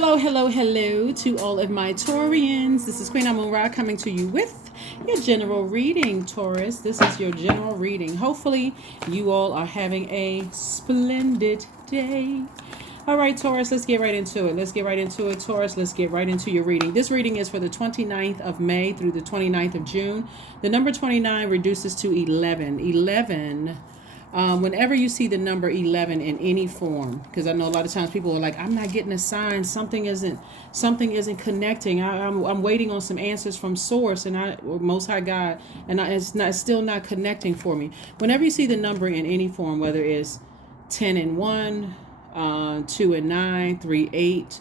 Hello to all of my Taurians. This is Queen Amun Ra coming to you with your general reading, Taurus. This is your general reading. Hopefully, you all are having a splendid day. All right, Taurus, let's get right into it. Taurus. Let's get right into your reading. This reading is for the 29th of May through the 29th of June. The number 29 reduces to 11. 11. Whenever you see the number 11 in any form, because I know a lot of times people are like, I'm not getting a sign, something isn't connecting. I'm waiting on some answers from source or Most High God, and it's still not connecting for me. Whenever you see the number in any form, whether it's 10 and 1, 2 and 9, 3, 8,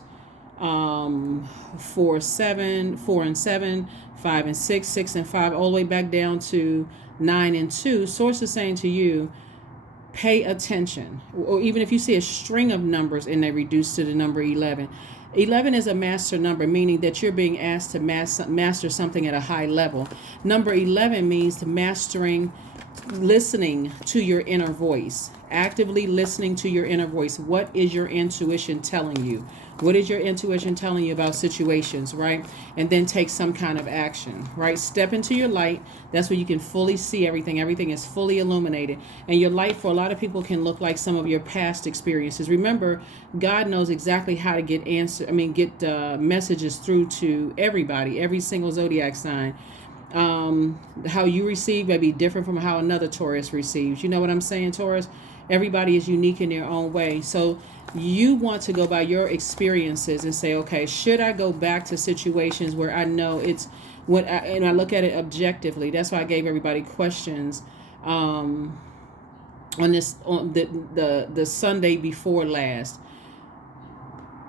4, 7, 4 and 7, 5 and 6, 6 and 5, all the way back down to 9 and 2, source is saying to you, pay attention. Or even if you see a string of numbers and they reduce to the number 11. 11 is a master number, meaning that you're being asked to master something at a high level. Number 11 means mastering, listening to your inner voice, actively listening to your inner voice. What is your intuition telling you? What is your intuition telling you about situations, right? And then take some kind of action, right? Step into your light. That's where you can fully see everything. Everything is fully illuminated. And your light for a lot of people can look like some of your past experiences. Remember, God knows exactly how to get messages through to everybody, every single Zodiac sign. How you receive may be different from how another Taurus receives. You know what I'm saying, Taurus? Everybody is unique in their own way. So you want to go by your experiences and say, okay, should I go back to situations where I know it's and I look at it objectively. That's why I gave everybody questions on the Sunday before last.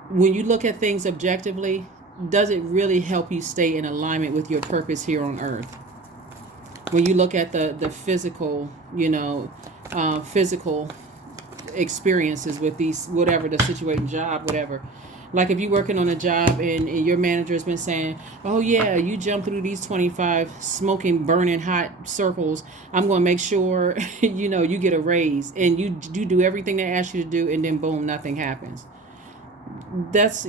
When you look at things objectively, does it really help you stay in alignment with your purpose here on earth? When you look at the physical, physical experiences with these, whatever the situation, job, whatever. Like if you're working on a job and your manager has been saying, oh yeah, you jump through these 25 smoking, burning hot circles, I'm going to make sure, you get a raise, and you do everything they ask you to do, and then boom, nothing happens. That's,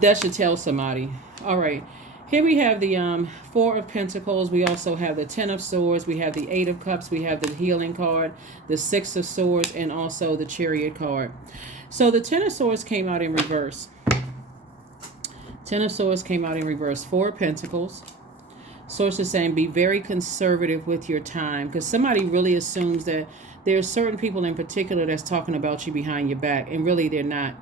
that should tell somebody. All right. Here we have the 4 of Pentacles. We also have the 10 of Swords. We have the 8 of Cups. We have the Healing card, the 6 of Swords, and also the Chariot card. So the 10 of Swords came out in reverse. 10 of Swords came out in reverse. 4 of Pentacles. Source is saying be very conservative with your time, because somebody really assumes that there are certain people in particular that's talking about you behind your back, and really they're not.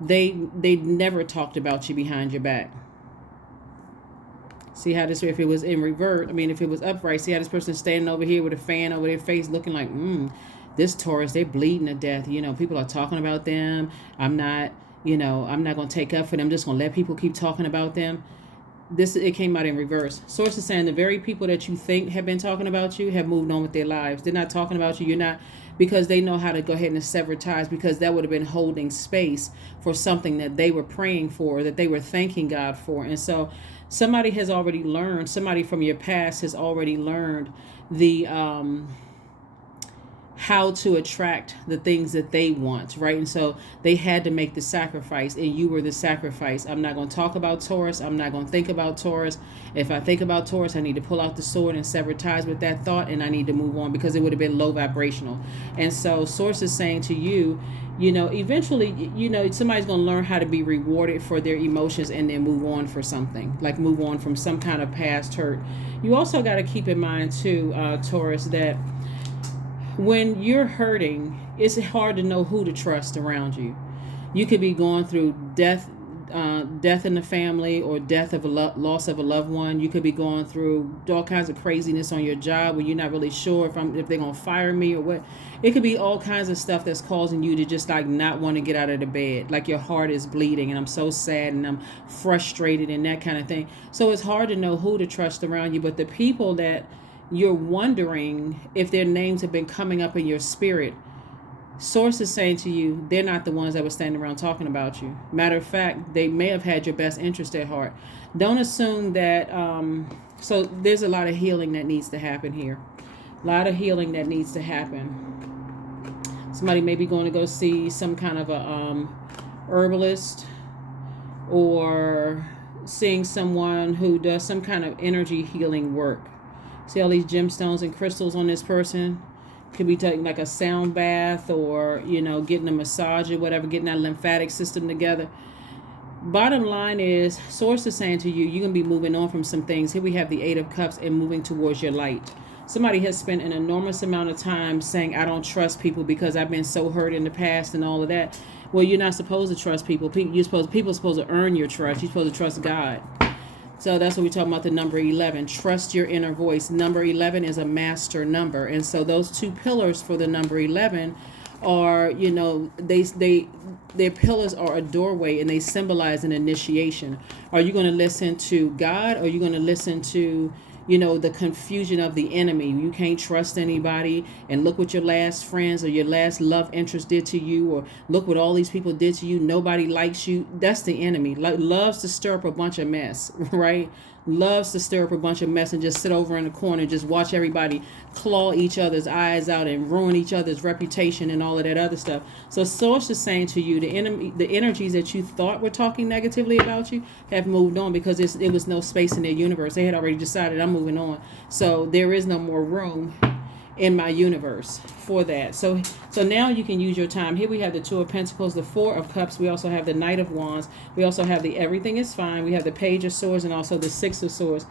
They never talked about you behind your back. See how this, if it was in reverse, if it was upright, see how this person standing over here with a fan over their face looking like, this Taurus, they're bleeding to death. People are talking about them. I'm not going to take up for them. I'm just going to let people keep talking about them. It came out in reverse. Source is saying the very people that you think have been talking about you have moved on with their lives. They're not talking about you. You're not, because they know how to go ahead and sever ties, because that would have been holding space for something that they were praying for, that they were thanking God for. And so somebody has already learned, somebody from your past has already learned the how to attract the things that they want, right? And so they had to make the sacrifice, and you were the sacrifice. I'm not going to talk about Taurus. I'm not going to think about Taurus. If I think about Taurus, I need to pull out the sword and sever ties with that thought, and I need to move on, because it would have been low vibrational. And so Source is saying to you, eventually, somebody's going to learn how to be rewarded for their emotions and then move on for something, like move on from some kind of past hurt. You also got to keep in mind too, Taurus, that when you're hurting, it's hard to know who to trust around you. You could be going through death in the family, or death of loss of a loved one. You could be going through all kinds of craziness on your job where you're not really sure if they're going to fire me or what. It could be all kinds of stuff that's causing you to just like not want to get out of the bed. Like your heart is bleeding and I'm so sad and I'm frustrated and that kind of thing. So it's hard to know who to trust around you. But the people that you're wondering if their names have been coming up in your spirit, Source is saying to you, they're not the ones that were standing around talking about you. Matter of fact, they may have had your best interest at heart. Don't assume that. So there's a lot of healing that needs to happen here. A lot of healing that needs to happen. Somebody may be going to go see some kind of a herbalist, or seeing someone who does some kind of energy healing work. See all these gemstones and crystals on this person? Could be taking like a sound bath, or, you know, getting a massage or whatever, getting that lymphatic system together. Bottom line is, Source is saying to you, you're going to be moving on from some things. Here we have the Eight of Cups and moving towards your light. Somebody has spent an enormous amount of time saying, I don't trust people because I've been so hurt in the past and all of that. Well, you're not supposed to trust people. People are supposed to earn your trust. You're supposed to trust God. So that's what we're talking about, the number 11. Trust your inner voice. Number 11 is a master number. And so those two pillars for the number 11 are, you know, their pillars are a doorway, and they symbolize an initiation. Are you going to listen to God, or are you going to listen to, you know, the confusion of the enemy? You can't trust anybody, and look what your last friends or your last love interest did to you, or look what all these people did to you. Nobody likes you. That's the enemy. Loves to stir up a bunch of mess, right? Loves to stir up a bunch of mess and just sit over in the corner and just watch everybody claw each other's eyes out and ruin each other's reputation and all of that other stuff. So Source is saying to you, the energies that you thought were talking negatively about you have moved on, because it was no space in their universe. They had already decided, I'm moving on. So there is no more room in my universe for that. So now you can use your time. Here we have the Two of Pentacles, the Four of Cups. We also have the Knight of Wands. We also have the Everything is Fine. We have the Page of Swords, and also the Six of Swords.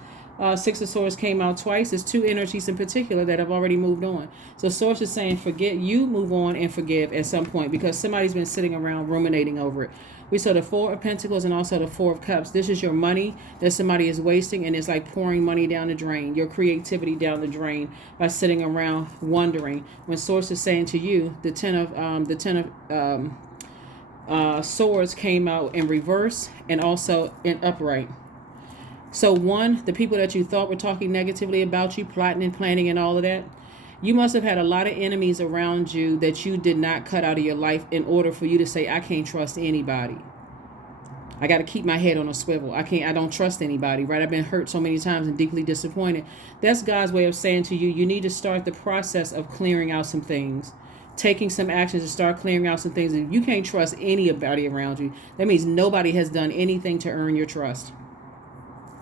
Six of Swords came out twice. There's two energies in particular that have already moved on. So Source is saying, forget you, move on, and forgive at some point, because somebody's been sitting around ruminating over it. We saw the Four of Pentacles and also the Four of Cups. This is your money that somebody is wasting, and it's like pouring money down the drain, your creativity down the drain, by sitting around wondering. When Source is saying to you, the Ten of Swords came out in reverse and also in upright. So one, the people that you thought were talking negatively about you, plotting and planning and all of that, you must have had a lot of enemies around you that you did not cut out of your life in order for you to say, I can't trust anybody. I got to keep my head on a swivel. I don't trust anybody, right? I've been hurt so many times and deeply disappointed. That's God's way of saying to you, you need to start the process of clearing out some things, taking some actions to start clearing out some things. If you can't trust anybody around you, that means nobody has done anything to earn your trust.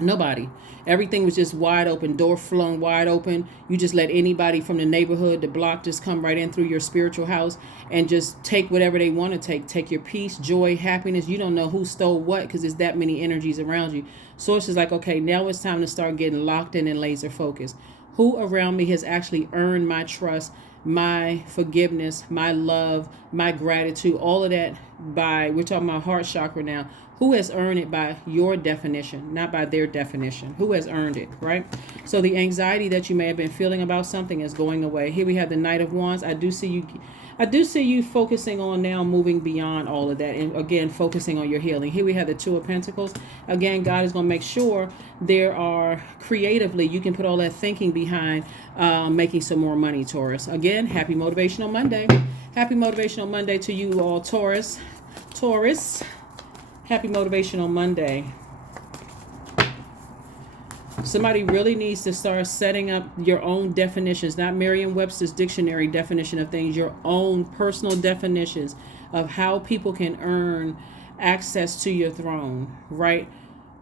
Nobody. Everything was just wide open, door flung wide open. You just let anybody from the neighborhood, the block, just come right in through your spiritual house and just take whatever they want to take. Take your peace, joy, happiness. You don't know who stole what, because there's that many energies around you. Source is like, okay, now it's time to start getting locked in and laser focused. Who around me has actually earned my trust, my forgiveness, my love, my gratitude, all of that we're talking about heart chakra now. Who has earned it by your definition, not by their definition? Who has earned it, right? So the anxiety that you may have been feeling about something is going away. Here we have the Knight of Wands. I do see you focusing on now moving beyond all of that, and again focusing on your healing. Here we have the Two of Pentacles. Again, God is going to make sure there are creatively you can put all that thinking behind making some more money, Taurus. Again, happy Motivational Monday. Happy Motivational Monday to you all, Taurus. Happy Motivational Monday. Somebody really needs to start setting up your own definitions, not Merriam-Webster's dictionary definition of things, your own personal definitions of how people can earn access to your throne, right?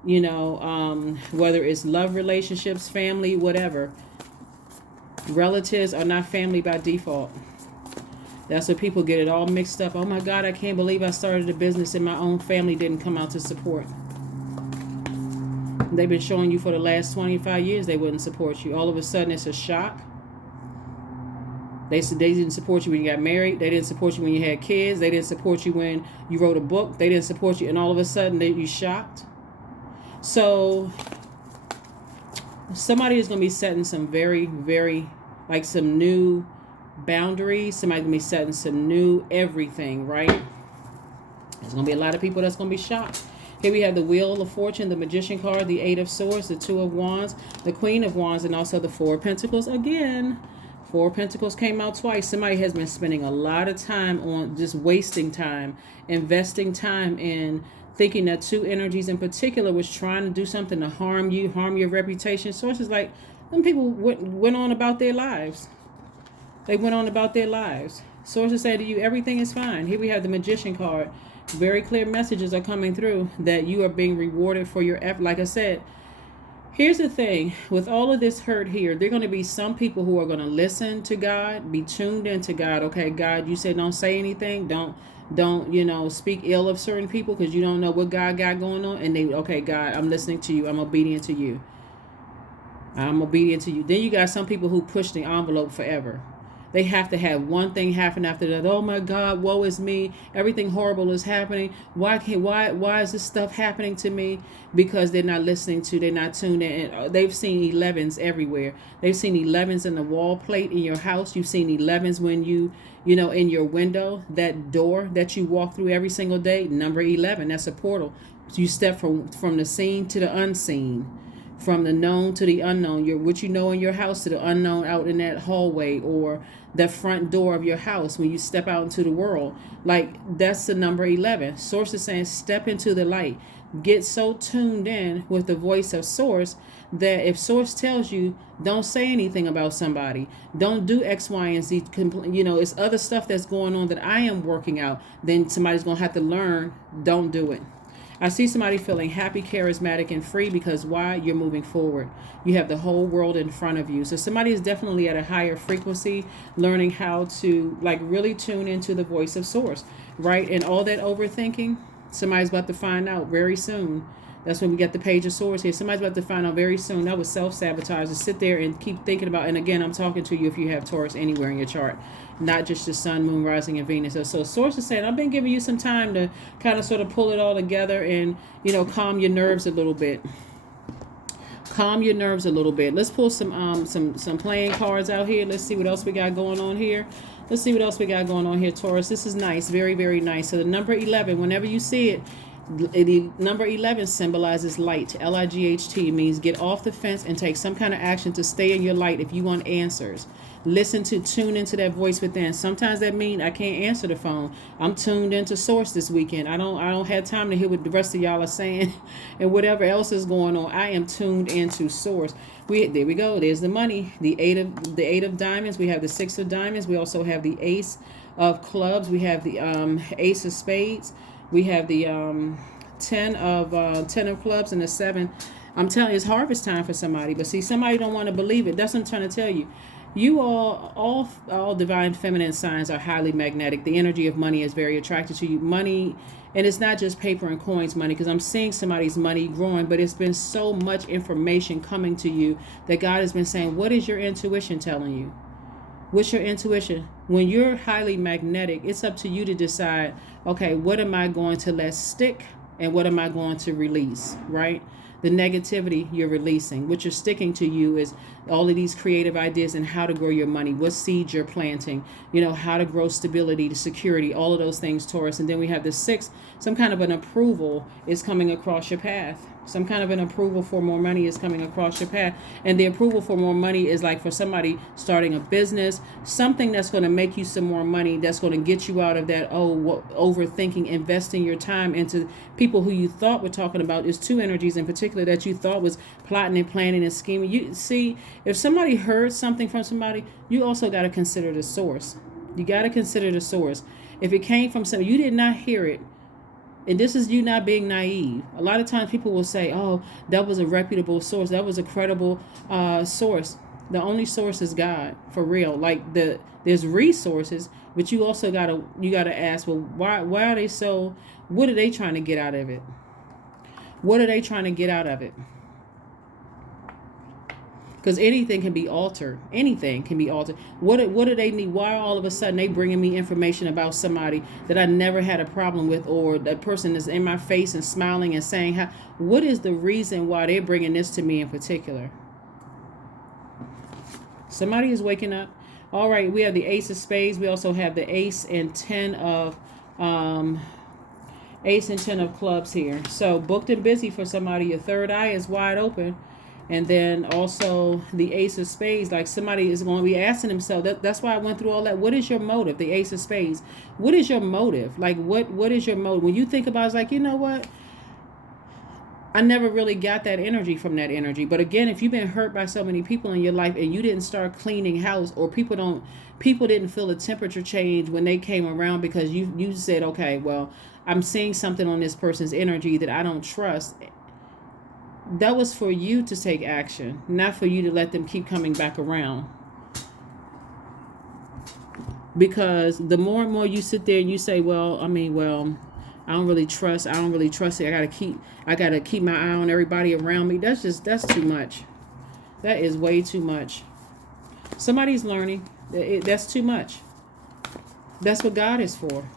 You know, whether it's love relationships, family, whatever. Relatives are not family by default. That's where people get it all mixed up. Oh my God, I can't believe I started a business and my own family didn't come out to support. They've been showing you for the last 25 years they wouldn't support you. All of a sudden it's a shock. They didn't support you when you got married. They didn't support you when you had kids. They didn't support you when you wrote a book. They didn't support you, and all of a sudden you shocked. So somebody is going to be setting some very, very, like some new boundaries. Somebody's going to be setting some new everything, right? There's going to be a lot of people that's going to be shocked. Here we have the Wheel of Fortune, the Magician card, the Eight of Swords, the Two of Wands, the Queen of Wands, and also the Four of Pentacles. Again, Four of Pentacles came out twice. Somebody has been spending a lot of time on just wasting time, investing time in thinking that two energies in particular was trying to do something to harm you, harm your reputation. So it's just like, them people went on about their lives. They went on about their lives. Source is saying to you, everything is fine. Here we have the Magician card. Very clear messages are coming through that you are being rewarded for your effort. Like I said, here's the thing. With all of this hurt here, there are going to be some people who are going to listen to God, be tuned into God. Okay, God, you said don't say anything. Don't, you know, speak ill of certain people because you don't know what God got going on. And they, okay, God, I'm listening to you. I'm obedient to you. I'm obedient to you. Then you got some people who push the envelope forever. They have to have one thing happen after that. Oh my God, woe is me. Everything horrible is happening. Why is this stuff happening to me? Because they're not listening to, they're not tuned in. And they've seen 11s everywhere. They've seen 11s in the wall plate in your house. You've seen 11s when you know, in your window, that door that you walk through every single day, number 11, that's a portal. So you step from the seen to the unseen. From the known to the unknown, what you know in your house to the unknown out in that hallway or the front door of your house when you step out into the world. Like, that's the number 11. Source is saying step into the light. Get so tuned in with the voice of Source that if Source tells you don't say anything about somebody, don't do X, Y, and Z, you know, it's other stuff that's going on that I am working out, then somebody's going to have to learn, don't do it. I see somebody feeling happy, charismatic, and free because why? You're moving forward. You have the whole world in front of you. So somebody is definitely at a higher frequency, learning how to like really tune into the voice of Source, right? And all that overthinking, somebody's about to find out very soon. That's when we get the Page of Swords here. Somebody's about to find out very soon. That was self-sabotage, to sit there and keep thinking about, and again, I'm talking to you if you have Taurus anywhere in your chart, not just the sun, moon, rising, and Venus. So Source is saying, I've been giving you some time to kind of sort of pull it all together and, you know, calm your nerves a little bit. Calm your nerves a little bit. Let's pull some playing cards out here. Let's see what else we got going on here. Let's see what else we got going on here, Taurus. This is nice. Very, very nice. So the number 11, whenever you see it, the number 11 symbolizes light. L-I-G-H-T means get off the fence and take some kind of action to stay in your light if you want answers. Tune into that voice within. Sometimes that means I can't answer the phone. I'm tuned into Source this weekend. I don't have time to hear what the rest of y'all are saying and whatever else is going on. I am tuned into Source. There we go. There's the money. The eight of diamonds. We have the 6 of diamonds. We also have the ace of clubs. We have the ace of spades. We have the 10 of clubs and the 7. I'm telling you, it's harvest time for somebody. But see, somebody don't want to believe it. That's what I'm trying to tell you. You all divine feminine signs are highly magnetic. The energy of money is very attracted to you. Money, and it's not just paper and coins money, because I'm seeing somebody's money growing, but it's been so much information coming to you that God has been saying, what is your intuition telling you? What's your intuition? When you're highly magnetic, it's up to you to decide, okay, what am I going to let stick and what am I going to release, right? The negativity you're releasing. What you're sticking to you is all of these creative ideas and how to grow your money, what seeds you're planting, you know, how to grow stability, to security, all of those things, Taurus. And then we have the 6, some kind of an approval is coming across your path. Some kind of an approval for more money is coming across your path. And the approval for more money is like for somebody starting a business, something that's going to make you some more money, that's going to get you out of that, overthinking, investing your time into people who you thought were talking about. There's 2 energies in particular that you thought was plotting and planning and scheming. You see, if somebody heard something from somebody, you also got to consider the source. You got to consider the source. If it came from somebody, you did not hear it. And this is you not being naive. A lot of times people will say, oh, that was a reputable source. That was a credible source. The only source is God, for real. Like there's resources, but you also gotta ask, well, why are they so, what are they trying to get out of it? What are they trying to get out of it? Because anything can be altered. Anything can be altered. What do they need? Why all of a sudden they bringing me information about somebody that I never had a problem with, or that person is in my face and smiling and saying, what is the reason why they're bringing this to me in particular? Somebody is waking up. All right, we have the ace of spades. We also have the ace and 10 of clubs here. So booked and busy for somebody. Your third eye is wide open. And then also the ace of spades, like somebody is going to be asking themselves, that's why I went through all that. What is your motive? The ace of spades. What is your motive? Like what is your motive? When you think about it, it's like, you know what? I never really got that energy from that energy. But again, if you've been hurt by so many people in your life and you didn't start cleaning house, or people didn't feel a temperature change when they came around because you said, okay, well, I'm seeing something on this person's energy that I don't trust. That was for you to take action, not for you to let them keep coming back around. Because the more and more you sit there and you say, well, I don't really trust it. I gotta keep my eye on everybody around me. That's too much. That is way too much. Somebody's learning. That's too much. That's what God is for.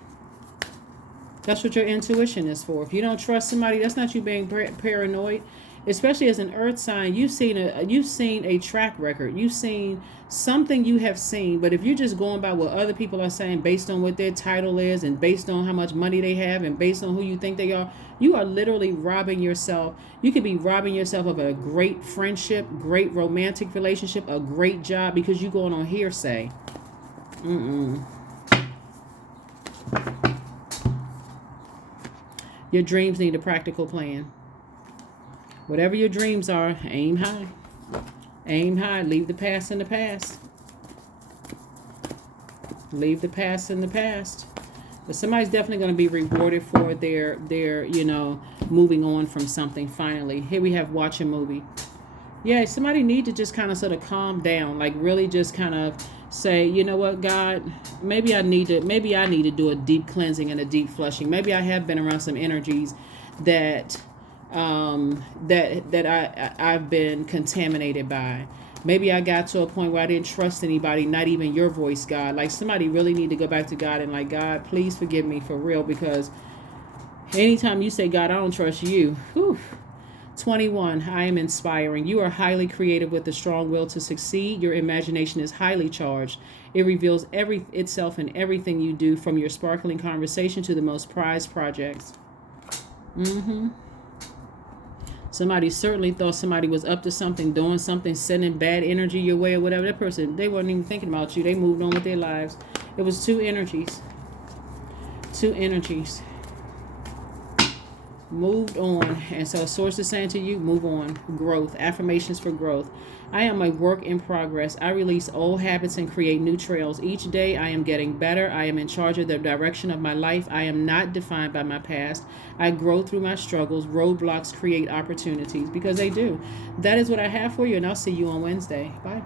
That's what your intuition is for. If you don't trust somebody, that's not you being paranoid. Especially as an earth sign, you've seen a track record. You've seen something you have seen. But if you're just going by what other people are saying based on what their title is and based on how much money they have and based on who you think they are, you are literally robbing yourself. You could be robbing yourself of a great friendship, great romantic relationship, a great job, because you're going on hearsay. Your dreams need a practical plan. Whatever your dreams are, aim high. Aim high. Leave the past in the past. Leave the past in the past. But somebody's definitely going to be rewarded for their moving on from something finally. Here we have watch a movie. Yeah, somebody need to just kind of sort of calm down. Like really just kind of say, you know what, God, maybe I need to do a deep cleansing and a deep flushing. Maybe I have been around some energies that I've been contaminated by. Maybe I got to a point where I didn't trust anybody, not even your voice, God. Like somebody really need to go back to God and like, God, please forgive me for real, because anytime you say, God, I don't trust you. Whew. 21, I am inspiring. You are highly creative with a strong will to succeed. Your imagination is highly charged. It reveals itself in everything you do, from your sparkling conversation to the most prized projects. Somebody certainly thought somebody was up to something, doing something, sending bad energy your way or whatever. That person, they weren't even thinking about you. They moved on with their lives. It was two energies. Moved on. And so source is saying to you, move on. Growth. Affirmations for growth. I am a work in progress. I release old habits and create new trails. Each day I am getting better. I am in charge of the direction of my life. I am not defined by my past. I grow through my struggles. Roadblocks create opportunities, because they do. That is what I have for you, and I'll see you on Wednesday. Bye.